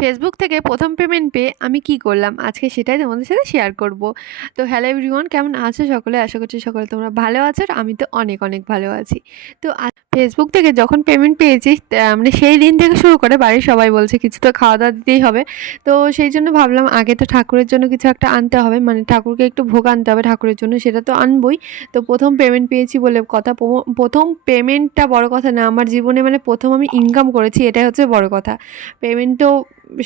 Facebook থেকে প্রথম payment পেয়ে আমি কি করলাম? আজকে সেটাই তোমাদের সাথে শেয়ার করব। তো হ্যালো এভরিওয়ান কেমন আছো সকলে? আশা করছি সকলে তোমরা ভালো আছো আর আমি তো অনেক অনেক ভালো আছি। তো ফেসবুক থেকে যখন পেমেন্ট পেয়েছি মানে সেই দিন থেকে শুরু করে বাড়ির সবাই বলছে কিছু তো খাওয়া দাওয়া দিতেই হবে। তো সেই জন্য ভাবলাম আগে তো ঠাকুরের জন্য কিছু একটা আনতে হবে। মানে ঠাকুরকে একটু ভোগ আনতে হবে ঠাকুরের জন্য, সেটা তো আনবই। তো প্রথম পেমেন্ট পেয়েছি বলে কথা, প্রথম পেমেন্টটা বড় কথা না, আমার জীবনে মানে প্রথম আমি ইনকাম করেছি, এটাই হচ্ছে বড় কথা। পেমেন্ট তো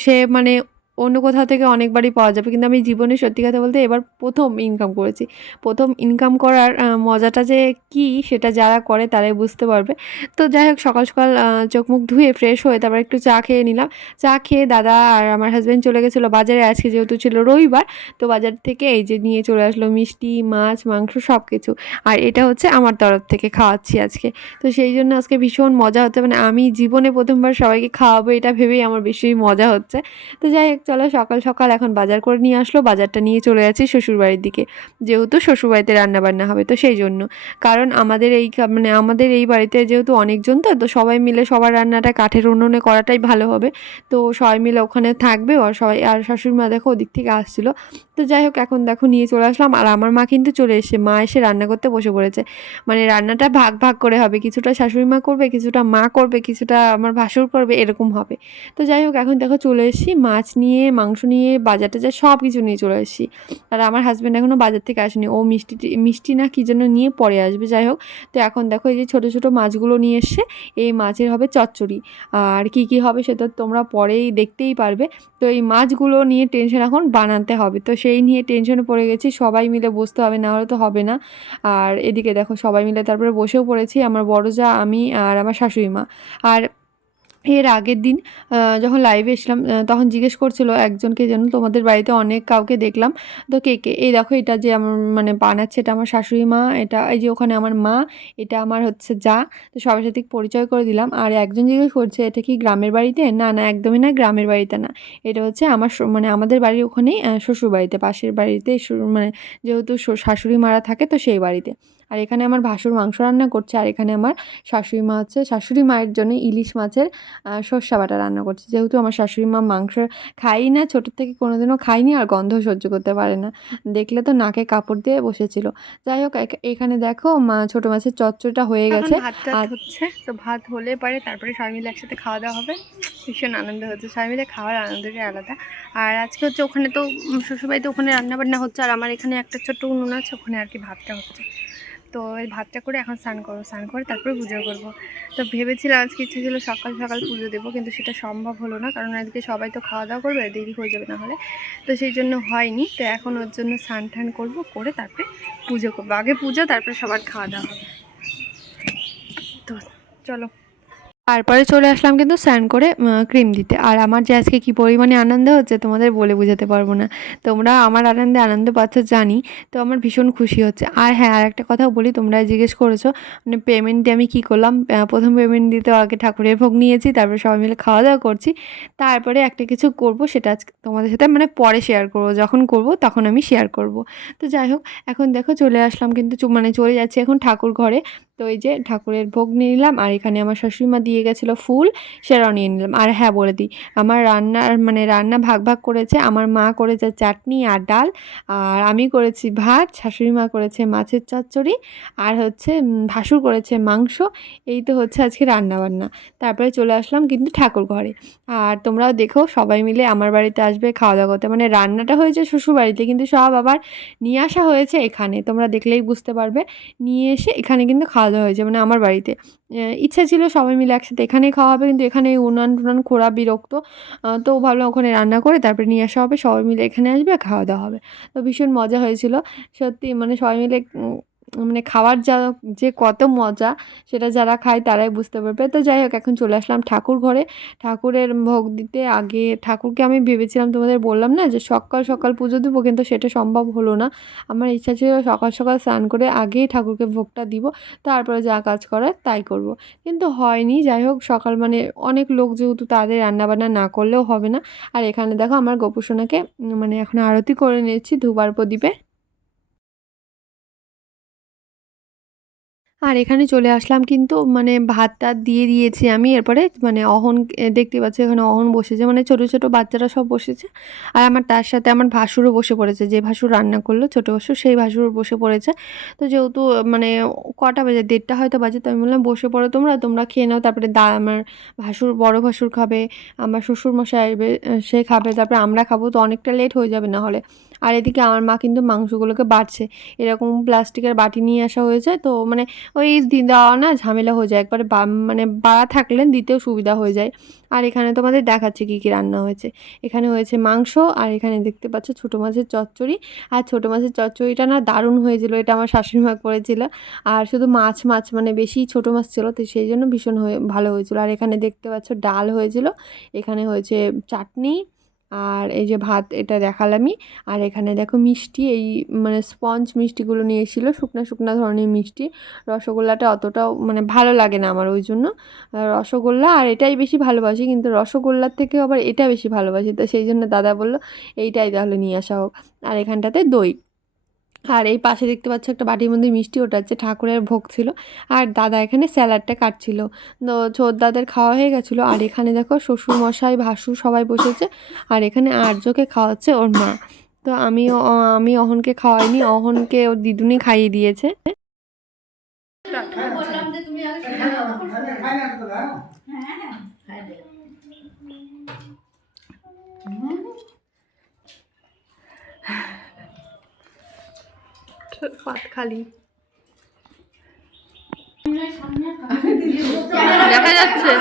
সে মানে অন্য কোথাও থেকে অনেকবারই পাওয়া যাবে। কিন্তু আমি জীবনে সত্যি কথা বলতে এবার প্রথম ইনকাম করেছি। প্রথম ইনকাম করার মজাটা যে কি সেটা যারা করে তারাই বুঝতে পারবে। তো যাই হোক, সকাল সকাল চোখ মুখ ধুয়ে ফ্রেশ হয়ে তারপর একটু চা খেয়ে নিলাম। চা খেয়ে দাদা আর আমার হাজব্যান্ড চলে গেছিল বাজারে আজকে যেহেতু ছিল রবিবার, তো বাজার থেকে এই যে নিয়ে চলে আসলো মিষ্টি, মাছ, মাংস সব কিছু আর এটা হচ্ছে আমার তরফ থেকে খাওয়াচ্ছি আজকে। তো সেই জন্য আজকে ভীষণ মজা হচ্ছে। মানে আমি জীবনে প্রথমবার সবাইকে খাওয়াবো, এটা ভেবেই আমার বেশি মজা হচ্ছে। তো যাই হোক চলো সকাল সকাল এখন বাজার করে নিয়ে আসলো, বাজারটা নিয়ে চলে যাচ্ছি শ্বশুরবাড়ির দিকে। যেহেতু শ্বশুরবাড়িতে রান্নাবান্না হবে, তো সেই জন্য। কারণ আমাদের এই মানে আমাদের এই বাড়িতে যেহেতু অনেকজন, তো তো সবাই মিলে সবার রান্নাটা কাঠের উনুনে করাটাই ভালো হবে। তো সবাই মিলে ওখানে থাকবে আর সবাই আর শাশুড়ি মা দেখো ওদিক থেকে আসছিল। তো যাই হোক, এখন দেখো নিয়ে চলে আসলাম। আর আমার মা কিন্তু চলে এসেছে। মা এসে রান্না করতে বসে পড়েছে। মানে রান্নাটা ভাগ ভাগ করে হবে। কিছুটা শাশুড়ি মা করবে, কিছুটা মা করবে, কিছুটা আমার ভাসুর করবে, এরকম হবে। তো যাই হোক, এখন দেখো চলে এসেছি। মাছ নিয়ে মাংস নিয়ে, বাজার টাজার সব কিছু নিয়ে চলে এসেছি আর আমার হাজব্যান্ড এখনও বাজার থেকে আসেনি। ও মিষ্টি মিষ্টি না কী যেন নিয়ে পরে আসবে, যাই হোক। তো এখন দেখো এই যে ছোটো ছোটো মাছগুলো নিয়ে এসছে। এই মাছের হবে চচ্চড়ি। আর কি কি হবে সেটা তোমরা পরেই দেখতেই পারবে। তো এই মাছগুলো নিয়ে টেনশন এখন বানাতে হবে। তো সেই নিয়ে টেনশনে পড়ে গেছি। সবাই মিলে বসতে হবে, না হলে তো হবে না। আর এদিকে দেখো সবাই মিলে তারপরে বসেও পড়েছি। আমার বড় যা, আমি আর আমার শাশুড়ি মা। আর এর আগের দিন যখন লাইভে এসলাম তখন জিজ্ঞেস করছিল একজনকে যেন তোমাদের বাড়িতে অনেক কাউকে দেখলাম। তো কে কে? এই দেখো, এটা যে আমার মানে বানাচ্ছে, এটা আমার শাশুড়ি মা, এটা এই যে ওখানে আমার মা, এটা আমার হচ্ছে যা। তো সবার সাথে পরিচয় করে দিলাম। আর একজন জিজ্ঞেস করছে, এটা কি গ্রামের বাড়িতে? না না, একদমই না, গ্রামের বাড়িতে না। এটা হচ্ছে আমার মানে আমাদের বাড়ির ওখানেই শ্বশুর বাড়িতে পাশের বাড়িতে মানে যেহেতু শাশুড়ি মারা থাকে, তো সেই বাড়িতে। আর এখানে আমার ভাসুর মাংস রান্না করছে আর এখানে আমার শাশুড়ি মা হচ্ছে শাশুড়ি মায়ের জন্য ইলিশ মাছের সর্ষা বাটা রান্না করছে। যেহেতু আমার শাশুড়ি মা মাংস খাই না ছোটোর থেকে কোনোদিনও খাইনি আর গন্ধ সহ্য করতে পারে না। দেখলে তো নাকে কাপড় দিয়ে বসেছিল। যাই হোক এখানে দেখো মা ছোটো মাছের চচ্চড়িটা হয়ে গেছে। আর- হচ্ছে তো ভাত হলে পরে তারপরে সবাই মিলে একসাথে খাওয়া দাওয়া হবে। ভীষণ আনন্দ হচ্ছে সবাই মিলে খাওয়ার আনন্দটাই আলাদা। আর আজকে হচ্ছে ওখানে তো শ্বশুরবাড়িতে ওখানে রান্না বান্না হচ্ছে আর আমার এখানে একটা ছোট্ট উনুন আছে ওখানে আর কি ভাতটা হচ্ছে। তো ওই ভাতটা করে এখন স্নান করব, স্নান করে তারপরে পুজো করব। তো ভেবেছিলাম আজকে ইচ্ছে ছিল সকাল সকাল পুজো দেবো, কিন্তু সেটা সম্ভব হলো না, কারণ আজকে সবাই তো খাওয়া দাওয়া করবে, দেরি হয়ে যাবে না হলে। তো সেই জন্য হয়নি, তো এখন ওর জন্য স্নান টান করব, করে তারপরে পুজো করব। আগে পুজো, তারপরে সবার খাওয়া দাওয়া হবে। তো চলো। তারপরে চলে আসলাম কিন্তু স্নান করে ক্রিম দিতে। আর আমার যে আজকে কী পরিমাণে আনন্দ হচ্ছে তোমাদের বলে বোঝাতে পারব না। তোমরা আমার আনন্দে আনন্দ পাচ্ছ জানি, তো আমার ভীষণ খুশি হচ্ছে। আর হ্যাঁ আর একটা কথাও বলি, তোমরা জিজ্ঞেস করেছ মানে পেমেন্ট দিয়ে আমি কী করলাম? প্রথম পেমেন্ট দিতে আগে ঠাকুরের ভোগ নিয়েছি, তারপরে সবাই মিলে খাওয়া দাওয়া করছি। তারপরে একটা কিছু করব, সেটা আজকে তোমাদের সাথে মানে পরে শেয়ার করব। যখন করব, তখন আমি শেয়ার করব। তো যাই হোক, এখন দেখো চলে আসলাম কিন্তু মানে চলে যাচ্ছি এখন ঠাকুর ঘরে। তো এই যে ঠাকুরের ভোগ নিয়ে নিলাম, আর এখানে আমার শাশুড়ি মা দিয়ে গেছিল ফুল সেটাও নিয়ে নিলাম। আর হ্যাঁ বলে দিই, আমার রান্নার মানে রান্না ভাগ ভাগ করেছে, আমার মা করেছে চাটনি আর ডাল, আর আমি করেছি ভাত শাশুড়ি মা করেছে মাছের চচ্চড়ি, আর হচ্ছে ভাসুর করেছে মাংস, এই তো হচ্ছে আজকে রান্না বান্না তারপরে চলে আসলাম কিন্তু ঠাকুর ঘরে। আর তোমরাও দেখো, সবাই মিলে আমার বাড়িতে আসবে খাওয়া দাওয়া করতে। মানে রান্নাটা হয়েছে শ্বশুর বাড়িতে কিন্তু সব আবার নিয়ে আসা হয়েছে এখানে। তোমরা দেখলেই বুঝতে পারবে, নিয়ে এসে এখানে কিন্তু খাওয়া দাওয়া হয়েছে। মানে আমার বাড়িতে। ইচ্ছা ছিল সবাই মিলে একসাথে এখানেই খাওয়া হবে, কিন্তু এখানে উনান টুনান খোড়া বিরক্ত। তো ভাবলাম ওখানে রান্না করে তারপরে নিয়ে আসা হবে, সবাই মিলে এখানে আসবে খাওয়া দাওয়া হবে। তো ভীষণ মজা হয়েছিল। সত্যি মানে সবাই মিলে মানে খাওয়ার যা, যে কত মজা সেটা যারা খায় তারাই বুঝতে পারবে। তো যাই হোক, এখন চলে আসলাম ঠাকুর ঘরে। ঠাকুরের ভোগ দিতে আগে ঠাকুরকে আমি ভেবেছিলাম, তোমাদের বললাম না যে সকাল সকাল পুজো দেবো, কিন্তু সেটা সম্ভব হলো না। আমার ইচ্ছা ছিল সকাল সকাল স্নান করে আগেই ঠাকুরকে ভোগটা দিব, তারপরে যা কাজ করার তাই করব। কিন্তু হয়নি, যাই হোক, সকাল মানে অনেক লোক যেহেতু তাদের রান্নাবান্না না করলেও হবে না। আর এখানে দেখো, আমার গোপুসোনাকে মানে এখন আরতি করে নিয়েছি ধূপার প্রদীপে। আর এখানে চলে আসলাম কিন্তু মানে ভাত টাত দিয়ে দিয়েছি আমি। এরপরে মানে অহন দেখতে পাচ্ছি এখানে অহন বসেছে। মানে ছোট ছোট বাচ্চারা সব বসেছে। আর আমার তার সাথে আমার ভাসুরও বসে পড়েছে। যে ভাসুর রান্না করল, ছোটো ভাসুর, সেই ভাসুর বসে পড়েছে। তো যেহেতু মানে কটা বাজে, দেড়টা হয়তো বাজে, তো আমি বললাম, বসে পড়ো তোমরা তোমরা খেয়ে নাও। তারপরে দা, আমার ভাসুর, বড় ভাসুর খাবে, আমার শ্বশুর মশাই আসবে সে খাবে, তারপরে আমরা খাব, তো অনেকটা লেট হয়ে যাবে না হলে। আর এদিকে আমার মা কিন্তু মাংসগুলোকে বাড়ছে। এরকম প্লাস্টিকের বাটি নিয়ে আসা হয়েছে, তো মানে ওই দেওয়া না ঝামেলা হয়ে যায়। একবারে মানে বাড়া থাকলে দিতেও সুবিধা হয়ে যায়। আর এখানে তোমাদের দেখাচ্ছে কী কী রান্না হয়েছে। এখানে হয়েছে মাংস আর এখানে দেখতে পাচ্ছ ছোটো মাছের চচ্চড়ি। আর ছোটো মাছের চচ্চড়িটা না দারুণ হয়েছিল, এটা আমার শাশুড়ি মা করেছিল। আর শুধু মাছ মাছ মানে বেশি ছোটো মাছ ছিল, তো সেই জন্য ভীষণ হয়ে, ভালো হয়েছিল। আর এখানে দেখতে পাচ্ছ ডাল হয়েছিল। এখানে হয়েছে চাটনি আর এই যে ভাত এটা দেখালামই। আর এখানে দেখো মিষ্টি, এই মানে স্পঞ্জ মিষ্টিগুলো নিয়ে এসেছিল শুকনো শুকনো ধরনের মিষ্টি। রসগোল্লাটা অতটাও মানে ভালো লাগে না আমার ওই জন্য। রসগোল্লা, আর এটাই বেশি ভালোবাসি, কিন্তু রসগোল্লার থেকে আবার এটা বেশি ভালোবাসি। তো সেই জন্য দাদা বলল, এইটাই তাহলে নিয়ে আসা হোক। আর এখানটাতে দই। আর এই পাশে দেখতে পাচ্ছ একটা বাটির মধ্যে মিষ্টি ওটা হচ্ছে ঠাকুরের ভোগ ছিল। আর দাদা এখানে স্যালাডটা কাটছিল। তো ছোট দাদের খাওয়া হয়ে গেছিল। আর এখানে দেখো শ্বশুর মশাই ভাসুর সবাই বসেছে। আর এখানে আর্যকে খাওয়াচ্ছে ওর মা। তো আমি আমি অহনকে খাওয়াইনি। অহনকে ওর দিদুনি খাইয়ে দিয়েছে। পাত খালি দেখা যাচ্ছে।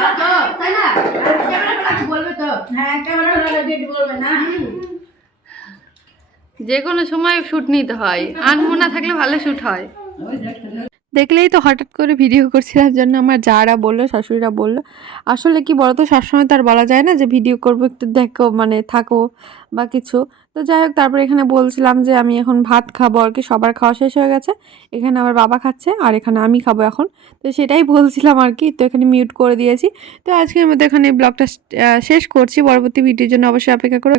যে কোনো সময় শ্যুট নিতে হয়। আনমোনা থাকলে ভালো শ্যুট হয়। দেখলেই তো হঠাৎ করে ভিডিও করছিলাম জন্য আমার যারা বলল, শাশুড়িরা বলল। আসলে কি বলতো, সবসময় তো আর বলা যায় না যে ভিডিও করব, একটু দেখো মানে থাকো বা কিছু। তো যাই হোক, তারপরে এখানে বলছিলাম যে আমি এখন ভাত খাব, আর কি সবার খাওয়া শেষ হয়ে গেছে। এখানে আমার বাবা খাচ্ছে, আর এখানে আমি খাব এখন। তো সেটাই বলছিলাম আর কি, তো এখানে মিউট করে দিয়েছি। তো আজকের মধ্যে এখানে ব্লগটা শেষ করছি। পরবর্তী ভিডিওর জন্য অবশ্যই অপেক্ষা করে।